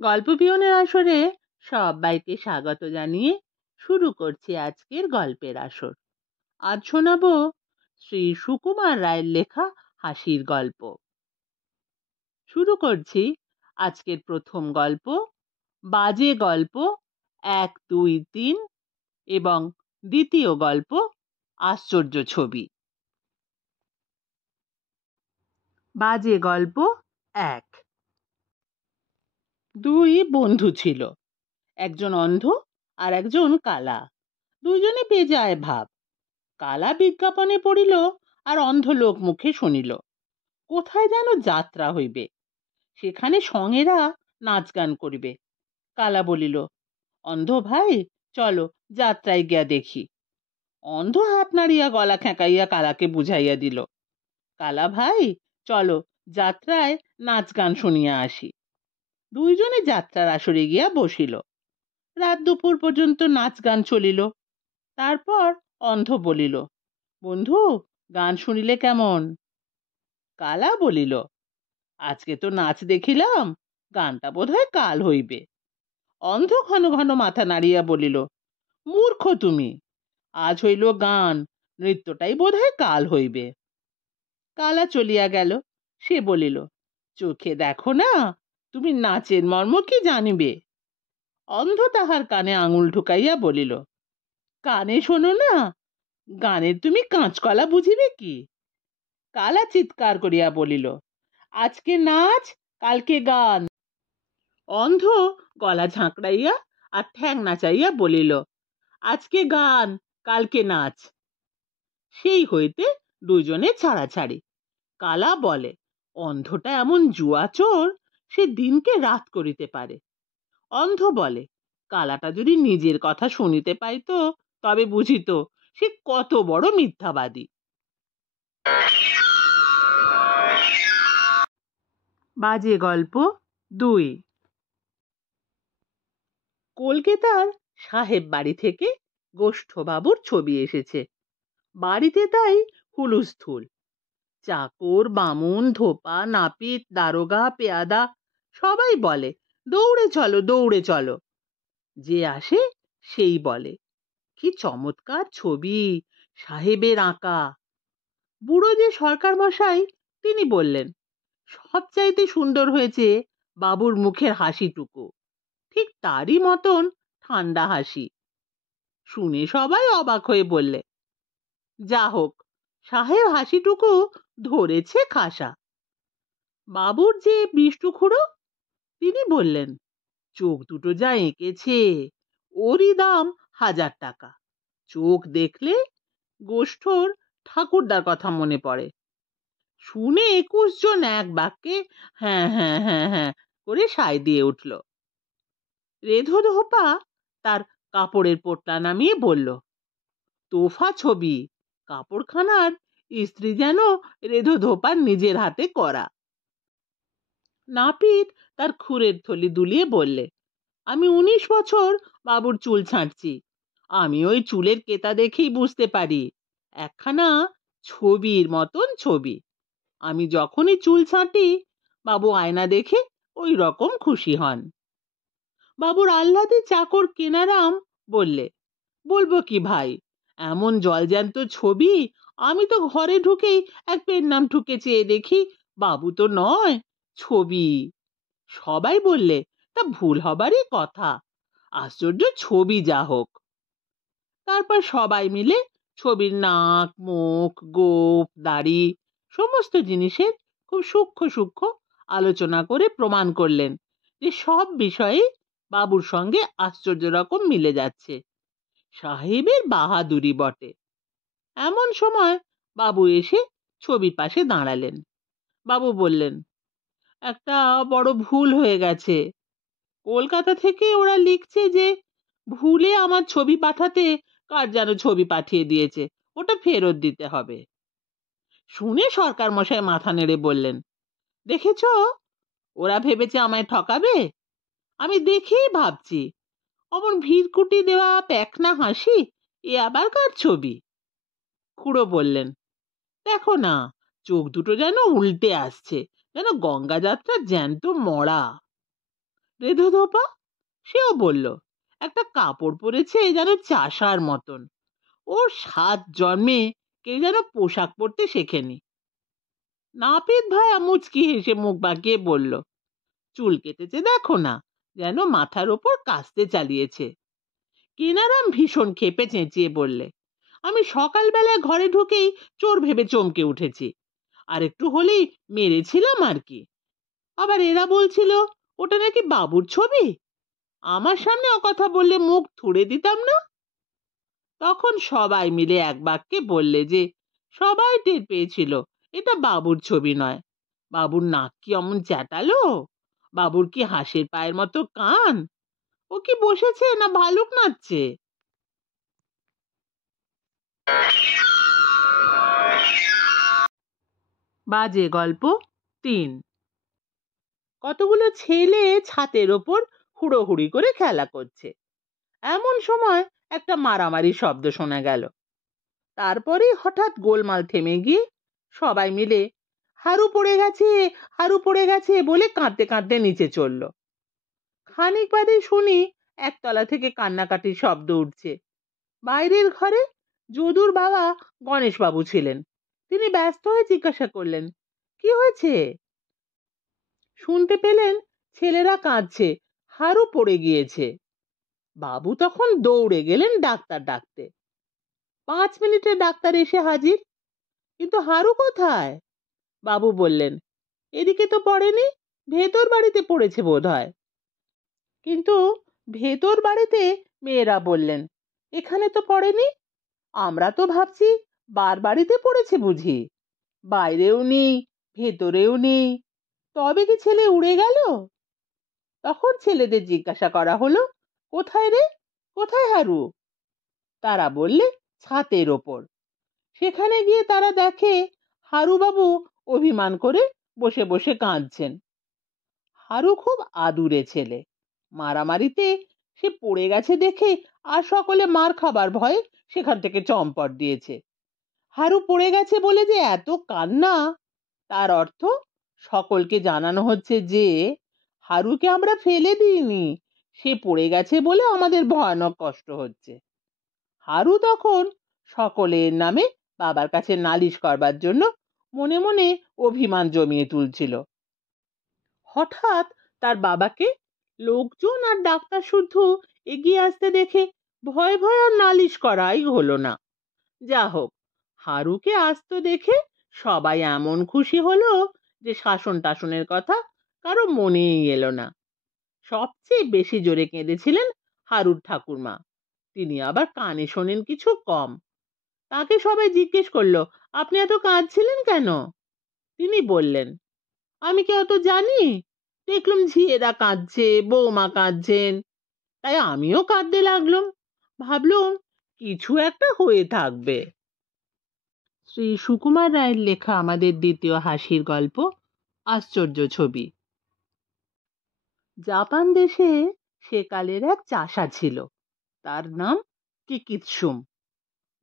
গল্প পিয়নের আসরে সবাইকে স্বাগত জানিয়ে শুরু করছি আজকের গল্পের আসর। আজ শোনাবো শ্রী সুকুমার রায়ের লেখা হাসির গল্প। শুরু করছি আজকের প্রথম গল্প, বাজে গল্প 1, 2, 3 এবং দ্বিতীয় গল্প আশ্চর্য ছবি। বাজে গল্প 1। দুই বন্ধু ছিল, একজন অন্ধ আর একজন কালা। দুইজনে বেজায় ভাব। কালা বিজ্ঞাপনে পড়িল আর অন্ধ লোক মুখে শুনিল কোথায় যেন যাত্রা হইবে, সেখানে সঙ্গেরা নাচ গান করিবে। কালা বলিল, অন্ধ ভাই চলো যাত্রায় গিয়া দেখি। অন্ধ হাত নাড়িয়া গলা খেঁকাইয়া কালাকে বুঝাইয়া দিল, কালা ভাই চলো যাত্রায় নাচ গান শুনিয়া আসি। দুইজনে যাত্রার আসরে গিয়া বসিল। রাত দুপুর পর্যন্ত নাচ গান চলিল। তারপর অন্ধ বলিল, বন্ধু গান শুনিলে কেমন? কালা বলিল, আজকে তো নাচ দেখিলাম, গানটা বোধহয় কাল হইবে। অন্ধ ঘন ঘন মাথা নাড়িয়া বলিল, মূর্খ তুমি, আজ হইল গান, নৃত্যটাই বোধহয় কাল হইবে। কালা চলিয়া গেল। সে বলিল, চোখে দেখো না, তুমি নাচের মর্ম কি জানিবে? অন্ধ তাহার কানে আঙুল ঢুকাইয়া বলিল, কানে শোনো না, গানের তুমি কাঁচকলা বুঝিবে কি? কালা চিৎকার করিয়া বলিল, আজকে নাচ কালকে গান। অন্ধ গলা ঝাঁকড়াইয়া আর ঠ্যাং নাচাইয়া বলিল, আজকে গান কালকে নাচ। সেই হইতে দুইজনে ছাড়াছাড়ি। কালা বলে, অন্ধটা এমন জুয়া চোর, সে দিনকে রাত করিতে পারে। অন্ধ বলে, কালাটা যদি নিজের কথা শুনিতে পাইতো তবে বুঝিত সে কত বড় মিথ্যাবাদী। বাজে গল্প 2। কলকাতার সাহেব বাড়ি থেকে গোষ্ঠবাবুর ছবি এসেছে। বাড়িতে তাই হুলুস্থুল। চাকর, বামুন, ধোপা, নাপিত, দারোগা, পেয়াদা সবাই বলে, দৌড়ে চলো দৌড়ে চলো। যে আসে সেই বলে, কি চমৎকার ছবি, সাহেবের আঁকা। বুড়ো যে সরকার মশাই, তিনি বললেন, সবচাইতে সুন্দর হয়েছে বাবুর মুখের হাসিটুকু, ঠিক তারই মতন ঠান্ডা হাসি। শুনে সবাই অবাক হয়ে বললে, যা হোক, সাহেব হাসিটুকু ধরেছে খাসা। বাবুর যে বিষ্টু খুড়ো, তিনি বললেন, চোখ দুটো যা এঁকেছে, ওরই দাম 1000 টাকা। চোখ দেখলে গোষ্ঠর ঠাকুরদার কথা মনে পড়ে। শুনে 21 জন এক বাক্যে হ্যাঁ হ্যাঁ হ্যাঁ হ্যাঁ করে সায় দিয়ে উঠল। রেধো ধোপা তার কাপড়ের পোটলা নামিয়ে বলল, তোফা ছবি, কাপড়খানার ইস্ত্রি যেন রেধো ধোপার নিজের হাতে করা। নাপিত তার খুরের থলি দুলিয়ে বললে, আমি 19 বছর বাবুর চুল ছাঁটছি, আমি ওই চুলের কেতা দেখেই বুঝতে পারি একখানা ছবির মতন ছবি। আমি যখনই চুল ছাঁটি বাবু আয়না দেখে ওই রকম খুশি হন। বাবুর আহ্লাদে চাকর কেনারাম বললে, বলবো কি ভাই, এমন জলজ্যান্ত ছবি আমি তো ঘরে ঢুকেই এক পেন নাম ঠুকে চেয়ে দেখি, বাবু তো নয়, ছবি। সবাই বললে, তা ভুল হবারই কথা, আশ্চর্য ছবি যা হোক। তারপর সবাই মিলে ছবির নাক, মুখ, গোঁফ, দাড়ি সমস্ত জিনিসের খুব সূক্ষ্ম সূক্ষ্ম আলোচনা করে প্রমাণ করলেন যে সব বিষয়ে বাবুর সঙ্গে আশ্চর্য রকম মিলে যাচ্ছে। সাহেবের বাহাদুরি বটে। এমন সময় বাবু এসে ছবির পাশে দাঁড়ালেন। বাবু বললেন, একটা বড় ভুল হয়ে গেছে। কলকাতা থেকে ওরা লিখছে যে ভুলে আমার ছবি পাঠাতে কার যেন ছবি পাঠিয়ে দিয়েছে, ওটা ফেরত দিতে হবে। শুনে সরকার মশাই মাথা নেড়ে বললেন, দেখেছ, ওরা ভেবেছে আমায় ঠকাবে। আমি দেখেই ভাবছি, অমন ভিড়কুটি দেওয়া প্যাকনা হাসি, এ আবার কার ছবি? খুড়ো বললেন, দেখো না, চোখ দুটো যেন উল্টে আসছে, যেন গঙ্গা যাত্রা জ্যান্ত মরা। রেধো ধোপা সেও বলল, একটা কাপড় পরেছে যেন চাষার মতন। ওর 7 জন্মে কেউ যেন পোশাক পরতে শেখেনি। নাপিত ভাইয়া মুচকি হেসে মুখ বাঁকিয়ে বলল, চুল কেটেছে দেখো না, যেন মাথার ওপর কাস্তে চালিয়েছে। কিনারাম ভীষণ ক্ষেপে চেঁচিয়ে বললে, আমি সকালবেলায় ঘরে ঢুকেই চোর ভেবে চমকে উঠেছি, আর একটু হলেই মেরেছিলাম আর কি। আবার এরা বলছিল ওটা নাকি বাবুর ছবি। আমার সামনে ও কথা বললে মুখ থুড়ে দিতাম না। তখন সবাই মিলে এক বাক্যে বললে যে সবাই টের পেয়েছিল এটা বাবুর ছবি নয়। বাবুর নাক কি অমন চ্যাটালো, বাবুর কি হাঁসের পায়ের মতো কান, ও কি বসেছে না ভালুক নাচছে। বাজে গল্প 3। কতগুলো ছেলে ছাতের ওপর হুড়োহুড়ি করে খেলা করছে। এমন সময় একটা মারামারি শব্দ শোনা গেল। তারপরে হঠাৎ গোলমাল থেমে গিয়ে সবাই মিলে হারু পড়ে গেছে, হারু পড়ে গেছে বলে কাঁদতে কাঁদতে নিচে চলল। খানিক বাদে শুনি একতলা থেকে কান্নাকাটির শব্দ উঠছে। বাইরের ঘরে যদুর বাবা গণেশ বাবু ছিলেন। তিনি ব্যস্ত হয়ে জিজ্ঞাসা করলেন, কি হয়েছে? শুনতে পেলেন ছেলেরা কাঁদছে, হারু পড়ে গিয়েছে। বাবু তখন দৌড়ে গেলেন ডাক্তার ডাকতে। 5 মিনিটে ডাক্তার এসে হাজির। কিন্তু হারু কোথায়? বাবু বললেন, এদিকে তো পড়েনি, ভেতর বাড়িতে পড়েছে বোধহয়। কিন্তু ভেতর বাড়িতে? মেয়েরা বললেন, এখানে তো পড়েনি। আমরা তো ভাবছি বার বাড়িতে পড়েছে বুঝি। বাইরেও নেই, ভেতরেও নেই, তবে কি ছেলে উড়ে গেল? তখন ছেলেদের জিজ্ঞাসা করা হলো, কোথায় রে, কোথায় হারু? তারা বললে, ছাতের ওপর। সেখানে গিয়ে তারা দেখে হারুবাবু অভিমান করে বসে বসে কাঁদছেন। হারু খুব আদুরে ছেলে। মারামারিতে সে পড়ে গেছে দেখে আর সকলে মার খাবার ভয়ে সেখান থেকে চম্পট দিয়েছে। হারু পড়ে গেছে বলে যে এত কান্না, তার অর্থ সকলকে জানানো হচ্ছে যে হারুকে আমরা ফেলে দিইনি, সে পড়ে গেছে বলে আমাদের ভয়ানক কষ্ট হচ্ছে। হারু তখন সকলের নামে বাবার কাছে নালিশ করবার জন্য মনে মনে অভিমান জমিয়ে তুলছিল। হঠাৎ তার বাবাকে লোকজন আর ডাক্তার শুদ্ধ এগিয়ে আসতে দেখে ভয় ভয় আর নালিশ করাই হলো না। যা হোক, হারুকে আসতে দেখে সবাই এমন খুশি হলো যে শাসন টাসনের কথা কারো মনেই এলো না। সবচেয়ে বেশি জোরে কেঁদেছিলেন হারুর ঠাকুরমা। তিনি আবার কানে শোনেন কিছু কম। তাকে সবাই জিজ্ঞেস করলো, আপনি এত কাঁদছিলেন কেন? তিনি বললেন, আমি কি অত জানি? দেখলাম ঝিয়েরা কাঁদছে, বৌমা কাঁদছেন, তাই আমিও কাঁদতে লাগলাম। ভাবলুম কিছু একটা হয়ে থাকবে। শ্রী সুকুমার রায়ের লেখা আমাদের দ্বিতীয় হাসির গল্প আশ্চর্য ছবি। জাপান দেশে সেকালের এক চাষা ছিল। তার নাম কিকিৎসুম।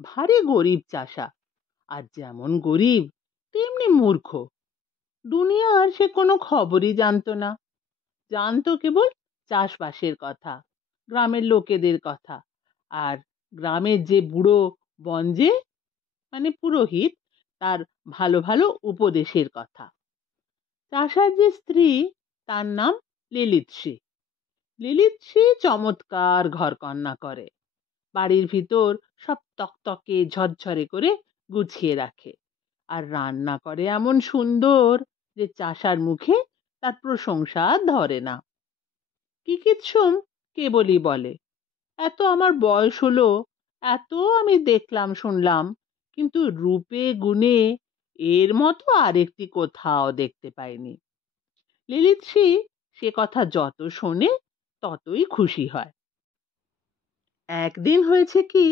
ভারী গরিব চাষা, আর যেমন গরিব তেমনি মূর্খ। দুনিয়ার সে কোনো খবরই জানতো না। জানতো কেবল চাষবাসের কথা, গ্রামের লোকেদের কথা, আর গ্রামের যে বুড়ো বঞ্জে মানে পুরোহিত, তার ভালো ভালো উপদেশের কথা। চাষার যে স্ত্রী, তার নাম লিলিৎসি। লিলিৎসি চমৎকার ঘরকন্না করে। বাড়ির ভিতর সব তকতকে ঝরঝরে করে গুছিয়ে রাখে, আর রান্না করে এমন সুন্দর যে চাষার মুখে তার প্রশংসা ধরে না। কিকিৎসুম কেবলই বলে, এত আমার বয়স হলো, এত আমি দেখলাম শুনলাম, কিন্তু রূপে গুণে এর মতো আরেকটি কোথাও দেখতে পাইনি। লিলিৎসি সে কথা যত শোনে ততই খুশি হয়। একদিন হয়েছে কি,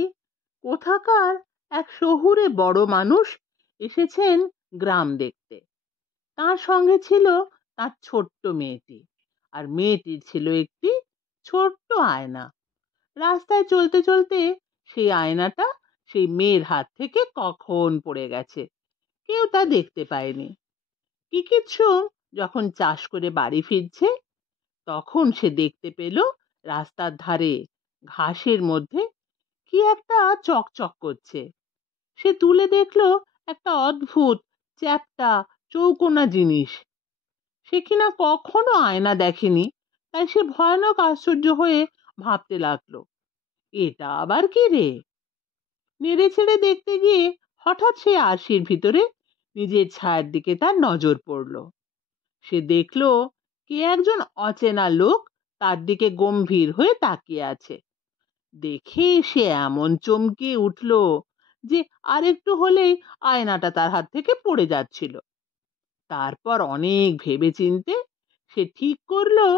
কোথাকার এক শহুরে বড় মানুষ এসেছেন গ্রাম দেখতে। তার সঙ্গে ছিল তার ছোট্ট মেয়েটি, আর মেয়েটির ছিল একটি ছোট্ট আয়না। রাস্তায় চলতে চলতে সেই আয়নাটা সেই মেয়ের হাত থেকে কখন পড়ে গেছে, কেউ তা দেখতে পায়নি। কিকিৎসুম যখন চাষ করে বাড়ি ফিরছে, তখন সে দেখতে পেল রাস্তার ধারে ঘাসের মধ্যে কি একটা চকচক করছে। সে তুলে দেখলো একটা অদ্ভুত চ্যাপ্টা চৌকোনা জিনিস। সে কিনা কখনো আয়না দেখেনি, তাই সে ভয়ানক আশ্চর্য হয়ে ভাবতে লাগলো, এটা আবার কি রে? নেড়ে ছেড়ে দেখতে গিয়ে হঠাৎ সে আরশির ভিতরে নিজের ছায়ার দিকে তার নজর পড়ল। সে দেখলো কে একজন অচেনা লোক তার দিকে গম্ভীর হয়ে তাকিয়ে আছে। দেখে সে এমন চমকে উঠল যে আরেকটু হলেই আয়নাটা তার হাত থেকে পড়ে যাচ্ছিল। তারপর অনেক ভেবেচিন্তে সে ঠিক করলো,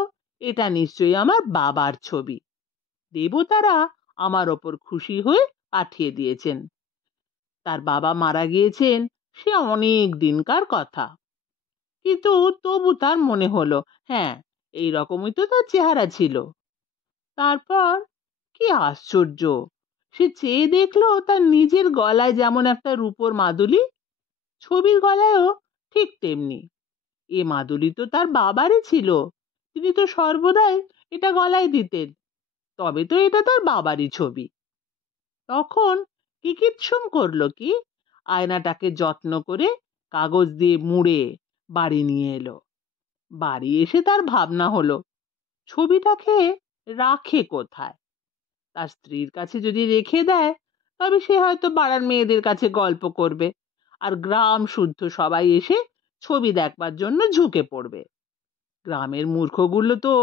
এটা নিশ্চয়ই আমার বাবার ছবি। দেবতারা আমার ওপর খুশি হয়ে পাঠিয়ে দিয়েছেন। তার বাবা মারা গিয়েছেন সে অনেক দিনকার কথা, কিন্তু তবু তার মনে হলো, হ্যাঁ, এই রকমই তো তার চেহারা ছিল। তারপর কি আশ্চর্য, সে চেয়ে দেখলো তার নিজের গলায় যেমন একটা রূপোর মাদুলি, ছবির গলায়ও ঠিক তেমনি। এ মাদুলি তো তার বাবারই ছিল, তিনি তো সর্বদাই এটা গলায় দিতেন, তবে তো এটা তার বাবারই ছবি। তখন কিকিৎসুম করলো কি, আয়নাটাকে যত্ন করে কাগজ দিয়ে মুড়ে বাড়ি নিয়ে এলো। বাড়ি এসে তার ভাবনা হলো, ছবিটাকে রাখে কোথায়? তার স্ত্রীর কাছে যদি রেখে দেয়, তবে সে হয়তো পাড়ার মেয়েদের কাছে গল্প করবে, আর গ্রাম শুদ্ধ সবাই এসে ছবি দেখবার জন্য ঝুঁকে পড়বে। গ্রামের মূর্খগুলো তো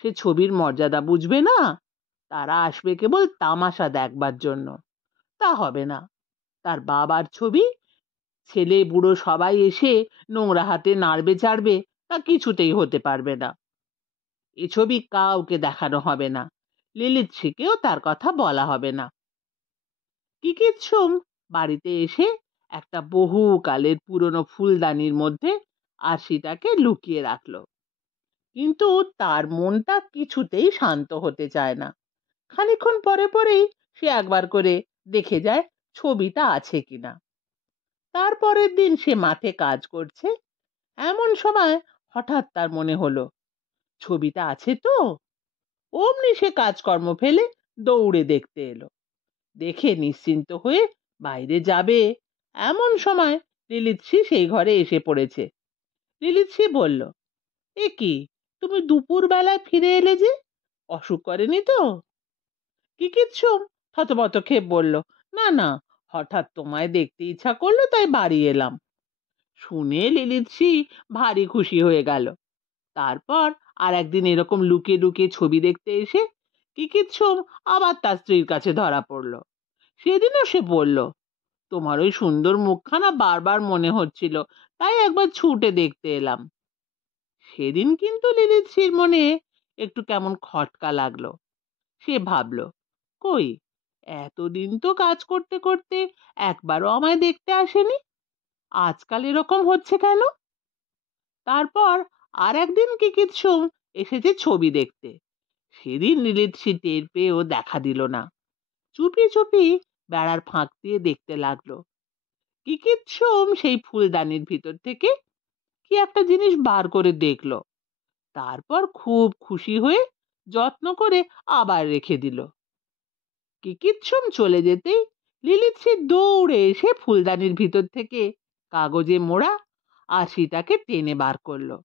সে ছবির মর্যাদা বুঝবে না, তারা আসবে কেবল তামাশা দেখবার জন্য। তা হবে না। তার বাবার ছবি ছেলে বুড়ো সবাই এসে নোংরা হাতে নাড়বে চাড়বে, তা কিছুতেই হতে পারবে না। এ ছবি কাউকে দেখানো হবে না, লিলিৎসিকেও তার কথা বলা হবে না। কিকিৎসুম বাড়িতে এসে একটা বহুকালের পুরনো ফুলদানির মধ্যে আরশিটাকে লুকিয়ে রাখলো। কিন্তু তার মনটা কিছুতেই শান্ত হতে চায় না। খানিকক্ষণ পরে পরেই সে একবার করে দেখে যায় ছবিটা আছে কিনা। তারপরের দিন সে মাঠে কাজ করছে, এমন সময় হঠাৎ তার মনে হলো, ছবিটা আছে তো। অমনি সে কাজকর্ম ফেলে দৌড়ে দেখতে এলো। দেখে নিশ্চিন্ত হয়ে বাইরে যাবে, এমন সময় লিলিৎসি সেই ঘরে এসে পড়েছে। লিলিৎসি বলল, এ কি, তুমি দুপুর বেলায় ফিরে এলে যে, অসুখ করেনি তো? কিকিৎসুম থতমত খেয়ে বলল, না না, হঠাৎ তোমায় দেখতে ইচ্ছা করলো তাই বাড়ি এলাম। শুনে লিলিৎসি ভারী খুশি হয়ে গেল। তারপর আর একদিন এরকম লুকিয়ে লুকিয়ে ছবি দেখতে এসে কিকিৎসুম আবার তার স্ত্রীর কাছে ধরা পড়লো। সেদিনও সে বলল, তোমার ওই সুন্দর মুখখানা বারবার মনে হচ্ছিল, তাই একবার ছুটে দেখতে এলাম। সেদিন কিন্তু লিলিৎসির মনে একটু কেমন খটকা লাগলো। সে ভাবলো, কই, এতদিন তো কাজ করতে করতে একবারও আমায় দেখতে আসেনি, আজকাল এরকম হচ্ছে কেন? তারপর আর একদিন কিকিৎসুম এসেছে ছবি দেখতে। সেদিন লিলিৎসি টের পেয়েও দেখা দিল না, চুপি চুপি বেড়ার ফাঁক দিয়ে দেখতে লাগলো। কিকিৎসুম সেই ফুলদানির ভিতর থেকে কি একটা জিনিস বার করে দেখলো, তারপর খুব খুশি হয়ে যত্ন করে আবার রেখে দিল। কিকিৎসুম চলে যেতেই লিলিৎসি দৌড়ে এসে ফুলদানির ভিতর থেকে কাগজে মোড়া আশিটাকে টেনে বার করলো।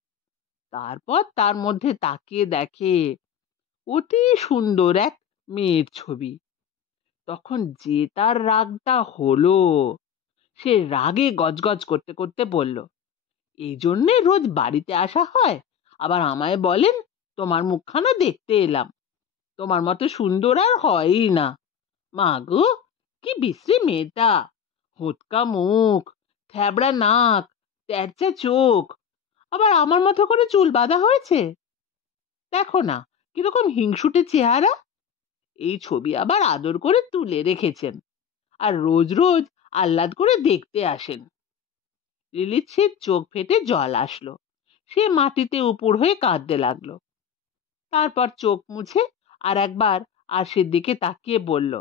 তারপর তার মধ্যে তাকিয়ে দেখে অতি সুন্দর এক মেয়ের ছবি। তখন যে তার রাগটা হলো, সে রাগে গজগজ করতে করতে বলল, এই জন্যে রোজ বাড়িতে আসা হয়, আবার আমায় বলেন তোমার মুখখানা দেখতে এলাম, তোমার মতো সুন্দর আর হয়ই না। মা গো, কি বিশ্রী মেয়েটা, হোঁতকা মুখ, থ্যাবড়া নাক, তেরচা চোখ, আবার আমার মতো করে চুল বাঁধা হয়েছে, দেখো না কিরকম হিংসুটে চেহারা। এই ছবি আবার আদর করে তুলে রেখেছেন, আর রোজ রোজ আহ্লাদ করে দেখতে আসেন। লিলিৎসির চোখ ফেটে জল আসলো, সে মাটিতে উপুড় হয়ে কাঁদতে লাগলো। তারপর চোখ মুছে আর একবার আরশির দিকে তাকিয়ে বলল,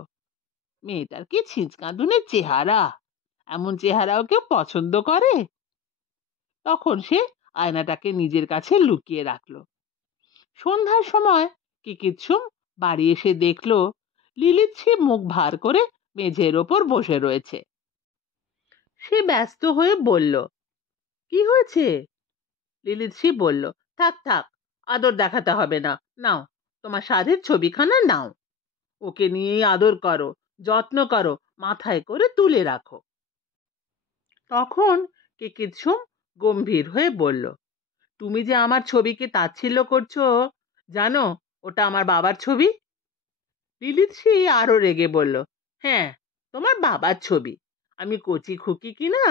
মেয়েটার কি ছিঁচকাঁদুনের চেহারা, এমন চেহারাও কেউ পছন্দ করে? তখন সে আয়নাটাকে নিজের কাছে লুকিয়ে রাখলো। সন্ধ্যার সময় কিকিচ্ছুম বাড়ি এসে দেখলো লিলিচ্ছি মুখ ভার করে মেঝের ওপর বসে রয়েছে। সে ব্যস্ত হয়ে বলল, কি হয়েছে? লিলিচ্ছি বলল, থাক থাক, আদর দেখাতে হবে না, নাও তোমার সাধের ছবিখানা নাও, ওকে নিয়েই আদর করো, যত্ন করো, মাথায় করে তুলে রাখো। তখন কিকিচ্ছুম গম্ভীর হয়ে বলল, তুমি যে আমার ছবিকে তাচ্ছিল্য করছো, জানো ওটা আমার বাবার ছবি? লিলিচ্ছি আরো রেগে বলল, হ্যাঁ, তোমার বাবার ছবি। আমি কচি খুকি কি না,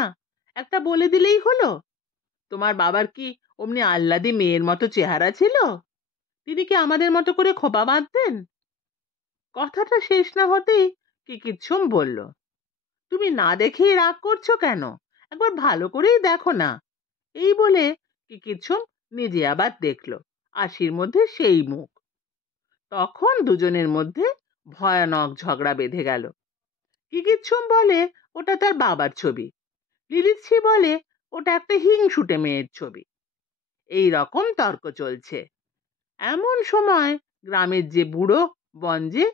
একটা বলে দিলেই হলো। তোমার বাবার কি অমনি আহ্লাদী মেয়ের মতো চেহারা ছিল? তিনি কি আমাদের মতো করে খোপা বাঁধতেন? কথাটা শেষ না হতেই কিকিচ্ছুম বলল, তুমি না দেখেই রাগ করছো কেন? একবার ভালো করেই দেখো না। এই বলে কিকিচ্ছুম নিজে আবার দেখলো আশির মধ্যে সেই মুখ। তখন দুজনের মধ্যে ভয়ানক ঝগড়া বেঁধে গেল। কিকিচ্ছুম বলে ওটা তার বাবার ছবি, লিলিচ্ছি বলে ওটা একটা হিংসুটে মেয়ের ছবি। এই রকম তর্ক চলছে। এমন সময় গ্রামের যে বুড়ো বঞ্জে,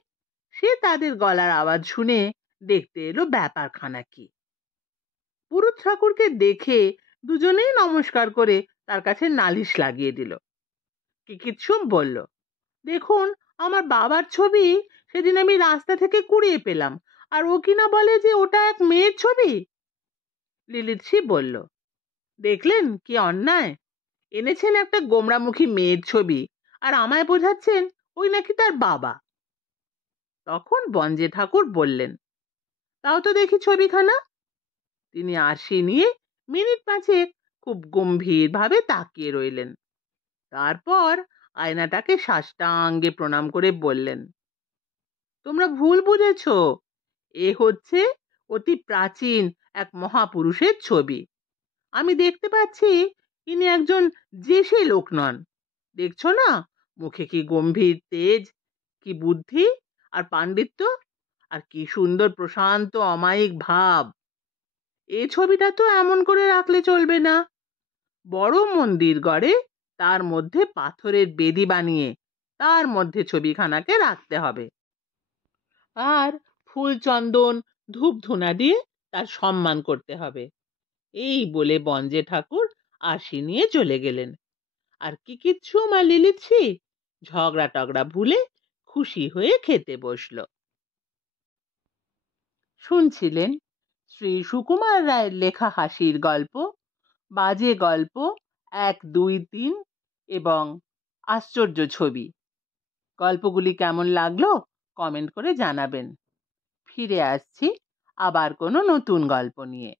সে তাদের গলার আওয়াজ শুনে দেখতে এলো ব্যাপারখানা কি। পুরুত ঠাকুরকে দেখে দুজনেই নমস্কার করে তার কাছে নালিশ লাগিয়ে দিল। কিকিচ্ছুম বলল, দেখুন, আমার বাবার ছবি সেদিন আমি রাস্তা থেকে কুড়িয়ে পেলাম, আর ও কিনা বলে যে ওটা এক মেয়ের ছবি। লিলিচ্ছি বলল, দেখলেন কি অন্যায়? এনেছেন একটা গোমরামুখী মেয়ের ছবি, আর আমায় বোঝাচ্ছেন ওই নাকি তার বাবা। তখন বঞ্জে ঠাকুর বললেন, তাও তো দেখি ছবিখানা। তিনি আরশি নিয়ে মিনিট পাঁচেক খুব গম্ভীর ভাবে তাকিয়ে রইলেন। তারপর আয়নাটাকে সাষ্টাঙ্গে প্রণাম করে বললেন, তোমরা ভুল বুঝেছ, এ হচ্ছে অতি প্রাচীন এক মহাপুরুষের ছবি। আমি দেখতে পাচ্ছি ইনি একজন জেসে লোক নন। দেখছো না, মুখে কি গম্ভীর তেজ, কি বুদ্ধি আর পাণ্ডিত্য, আর কি সুন্দর প্রশান্ত অমায়িক ভাব। এই ছবিটা তো এমন করে রাখলে চলবে না। বড় মন্দির গড়ে তার মধ্যে পাথরের বেদি বানিয়ে তার মধ্যে ছবিখানাকে রাখতে হবে, আর ফুল চন্দন ধূপ ধুনা দিয়ে তার সম্মান করতে হবে। এই বলে বঞ্জে ঠাকুর আরশি নিয়ে চলে গেলেন। আর কিকিচ্ছুম আর লিলিচ্ছি ঝগড়া টগড়া ভুলে খুশি হয়ে খেতে বসলো। শুনছিলেন শ্রী সুকুমার রায়ের লেখা হাসির গল্প বাজে গল্প 1, 2, 3 এবং আশ্চর্য ছবি। গল্পগুলি কেমন লাগলো কমেন্ট করে জানাবেন। ফিরে আসছি আবার কোনো নতুন গল্প নিয়ে।